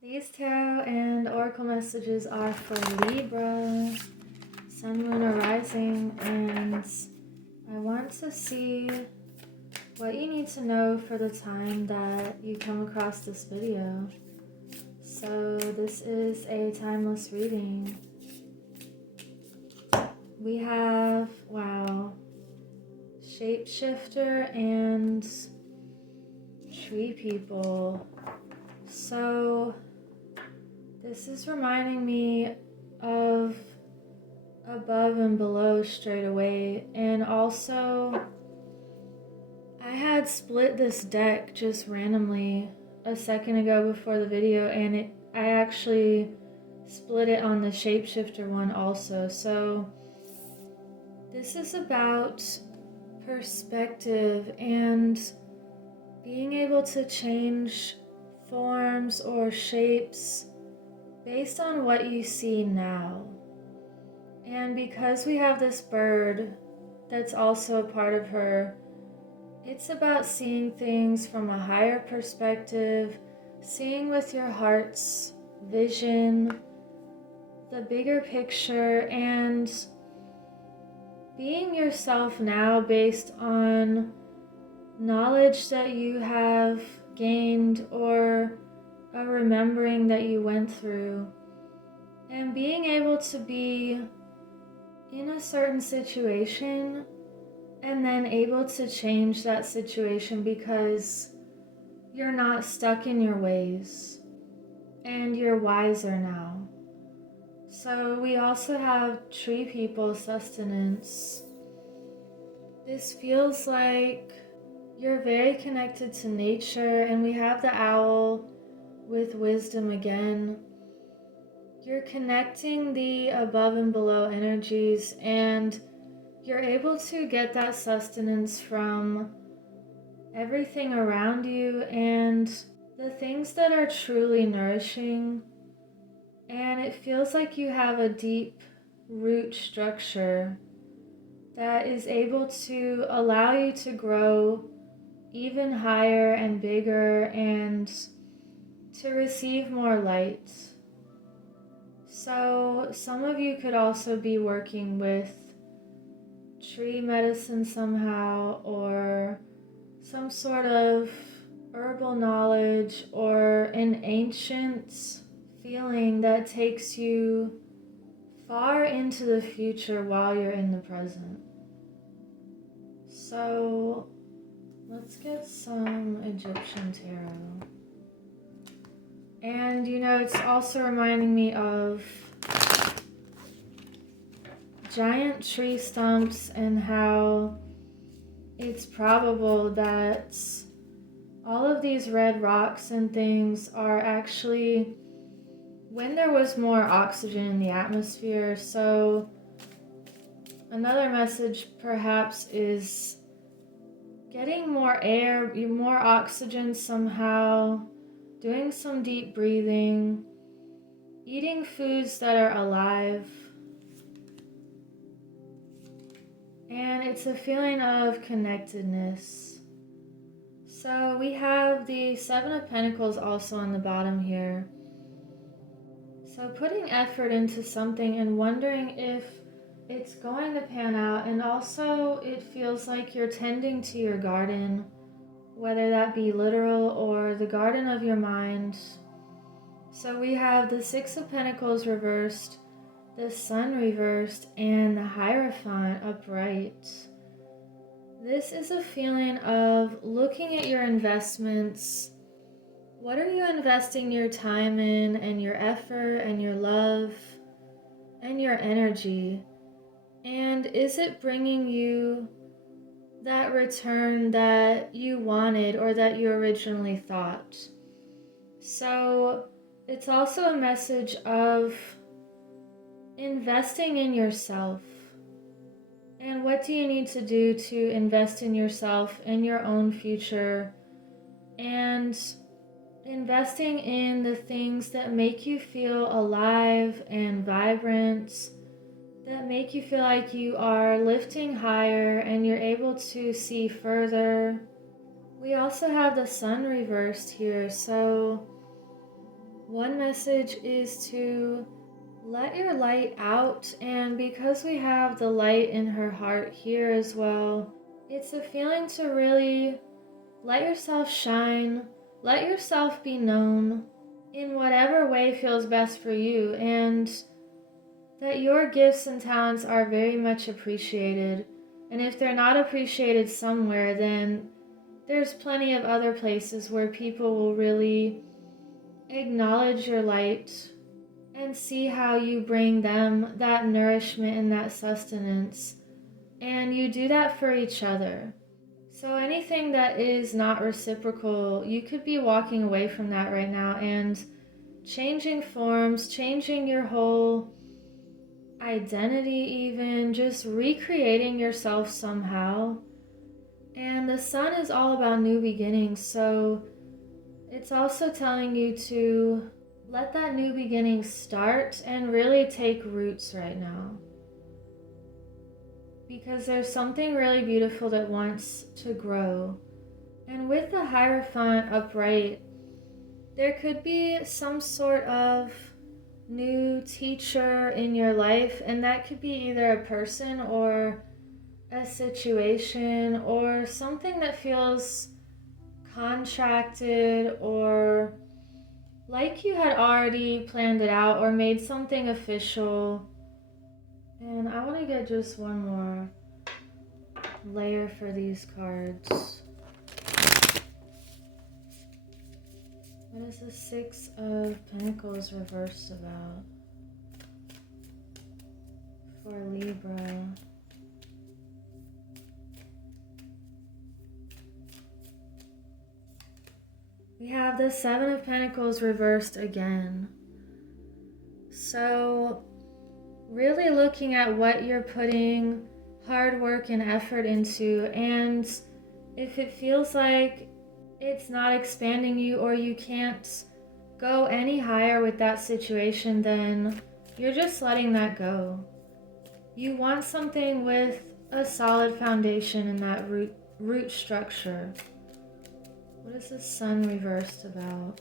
These tarot and oracle messages are for Libra, Sun, Moon, or Rising, and I want to see what you need to know for the time that you come across this video. So this is a timeless reading. We have, wow, shapeshifter and tree people. So this is reminding me of above and below straight away, and also I had split this deck just randomly a second ago before the video, and I actually split it on the shapeshifter one also. So this is about perspective and being able to change forms or shapes based on what you see now. And because we have this bird that's also a part of her, it's about seeing things from a higher perspective, seeing with your heart's vision, the bigger picture, and being yourself now based on knowledge that you have gained or a remembering that you went through, and being able to be in a certain situation and then able to change that situation because you're not stuck in your ways and you're wiser now. So we also have tree people, sustenance. This feels like you're very connected to nature, and we have the owl with wisdom again. You're connecting the above and below energies, and you're able to get that sustenance from everything around you and the things that are truly nourishing. And it feels like you have a deep root structure that is able to allow you to grow even higher and bigger and to receive more light. So some of you could also be working with tree medicine somehow, or some sort of herbal knowledge, or an ancient feeling that takes you far into the future while you're in the present. So let's get some Egyptian tarot. And it's also reminding me of giant tree stumps and how it's probable that all of these red rocks and things are actually when there was more oxygen in the atmosphere. So another message perhaps is getting more air, more oxygen somehow, doing some deep breathing, eating foods that are alive. And it's a feeling of connectedness. So we have the Seven of Pentacles also on the bottom here. So putting effort into something and wondering if it's going to pan out. And also it feels like you're tending to your garden, whether that be literal or the garden of your mind. So we have the Six of Pentacles reversed, the Sun reversed, and the Hierophant upright. This is a feeling of looking at your investments. What are you investing your time in, and your effort, and your love, and your energy? And is it bringing you that return that you wanted or that you originally thought? So it's also a message of investing in yourself. And what do you need to do to invest in yourself and your own future, and investing in the things that make you feel alive and vibrant, that make you feel like you are lifting higher and you're able to see further. We also have the Sun reversed here, so One message is to let your light out, and because we have the light in her heart here as well, it's a feeling to really let yourself shine, let yourself be known in whatever way feels best for you, and that your gifts and talents are very much appreciated. And if they're not appreciated somewhere, then there's plenty of other places where people will really acknowledge your light and see how you bring them that nourishment and that sustenance. And you do that for each other. So anything that is not reciprocal, you could be walking away from that right now and changing forms, changing your whole identity, even just recreating yourself somehow. And the sun is all about new beginnings, so it's also telling you to let that new beginning start and really take roots right now. Because there's something really beautiful that wants to grow. And with the Hierophant upright, there could be some sort of new teacher in your life, and that could be either a person or a situation or something that feels contracted or like you had already planned it out or made something official. And I want to get just one more layer for these cards. What is the Six of Pentacles reversed about for Libra? We have the Seven of Pentacles reversed again. So really looking at what you're putting hard work and effort into, and if it feels like it's not expanding you or you can't go any higher with that situation, then you're just letting that go. You want something with a solid foundation in that root structure. What is the Sun reversed about?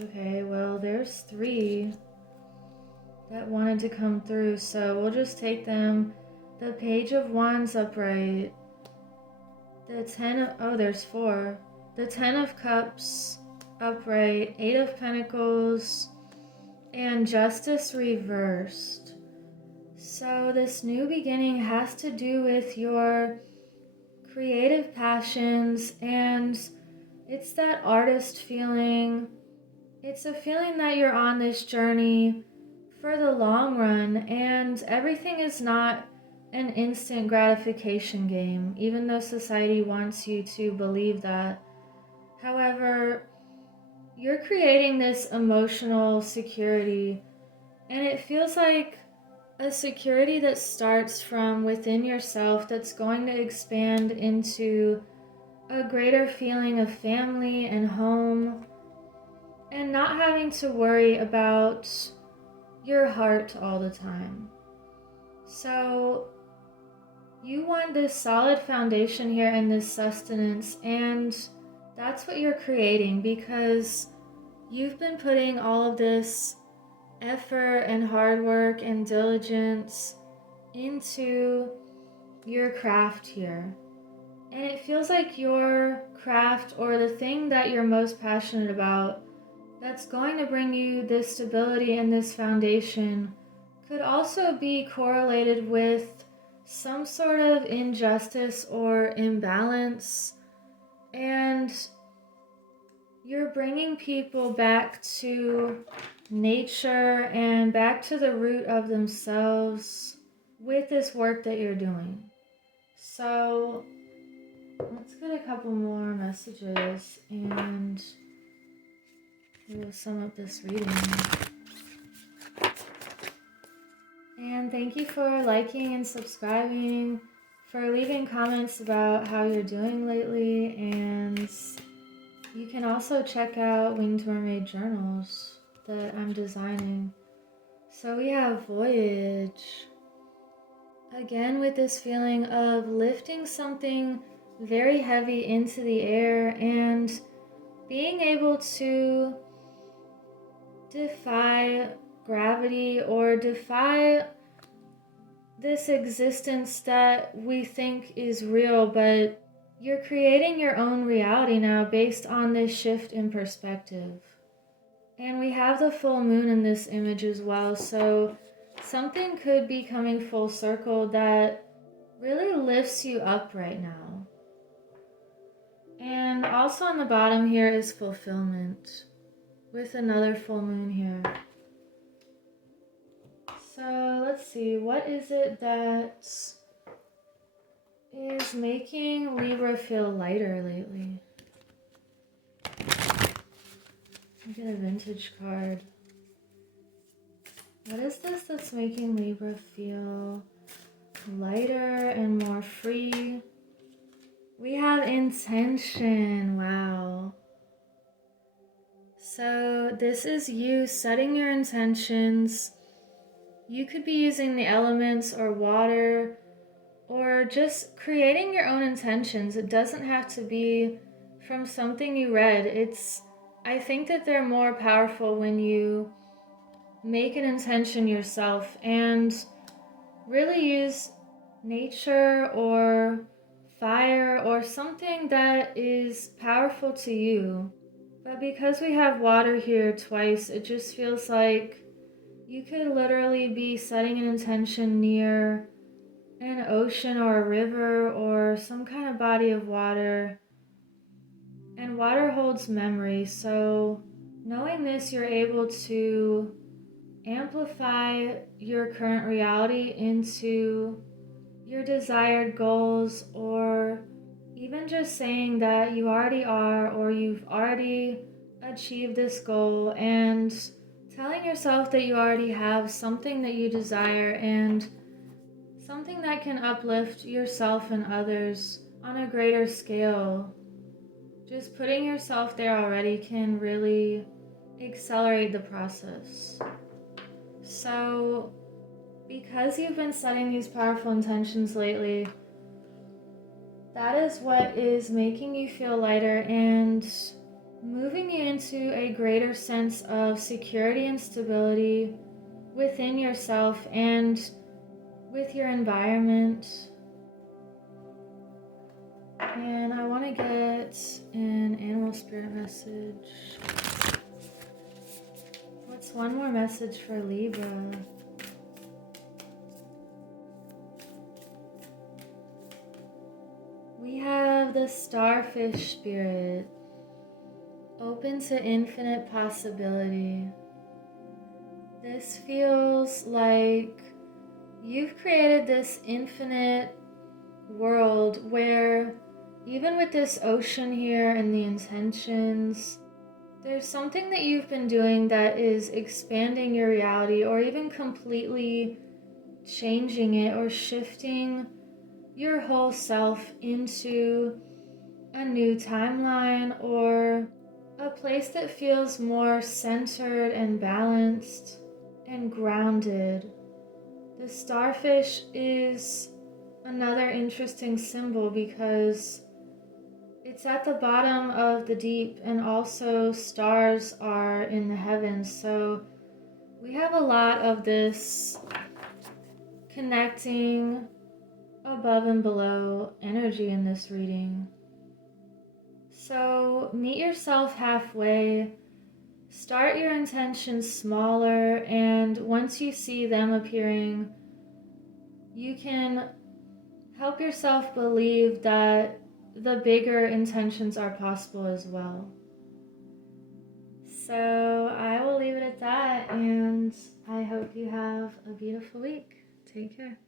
Okay, well, there's three that wanted to come through, so we'll just take them. The Page of Wands upright. The there's four. The Ten of Cups upright. Eight of Pentacles. And Justice reversed. So this new beginning has to do with your creative passions, and it's that artist feeling. It's a feeling that you're on this journey for the long run, and everything is not an instant gratification game, even though society wants you to believe that. However, you're creating this emotional security, and it feels like a security that starts from within yourself that's going to expand into a greater feeling of family and home, and not having to worry about your heart all the time. So you want this solid foundation here and this sustenance, and that's what you're creating because you've been putting all of this effort and hard work and diligence into your craft here. And it feels like your craft or the thing that you're most passionate about that's going to bring you this stability and this foundation could also be correlated with some sort of injustice or imbalance. And you're bringing people back to nature and back to the root of themselves with this work that you're doing. So let's get a couple more messages and we'll sum up this reading. And thank you for liking and subscribing, for leaving comments about how you're doing lately, and you can also check out Winged Mermaid journals that I'm designing. So we have Voyage. Again, with this feeling of lifting something very heavy into the air and being able to defy gravity or defy this existence that we think is real, but you're creating your own reality now based on this shift in perspective. And we have the full moon in this image as well, so something could be coming full circle that really lifts you up right now. And also on the bottom here is fulfillment with another full moon here. So let's see, what is it that is making Libra feel lighter lately? I get a vintage card. What is this that's making Libra feel lighter and more free? We have intention. Wow. So this is you setting your intentions. You could be using the elements or water or just creating your own intentions. It doesn't have to be from something you read. I think that they're more powerful when you make an intention yourself and really use nature or fire or something that is powerful to you. But because we have water here twice, it just feels like you could literally be setting an intention near an ocean or a river or some kind of body of water. And water holds memory, so knowing this, you're able to amplify your current reality into your desired goals, or even just saying that you already are or you've already achieved this goal, and telling yourself that you already have something that you desire and something that can uplift yourself and others on a greater scale. Just putting yourself there already can really accelerate the process. So, because you've been setting these powerful intentions lately, that is what is making you feel lighter and moving you into a greater sense of security and stability within yourself and with your environment. And I want to get an animal spirit message. What's one more message for Libra? We have the starfish spirit, open to infinite possibility. This feels like you've created this infinite world where even with this ocean here and the intentions, there's something that you've been doing that is expanding your reality or even completely changing it or shifting your whole self into a new timeline or a place that feels more centered and balanced and grounded. The starfish is another interesting symbol because it's at the bottom of the deep, and also stars are in the heavens. So we have a lot of this connecting above and below energy in this reading. So meet yourself halfway. Start your intentions smaller, and once you see them appearing, you can help yourself believe that the bigger intentions are possible as well. So I will leave it at that, and I hope you have a beautiful week. Take care.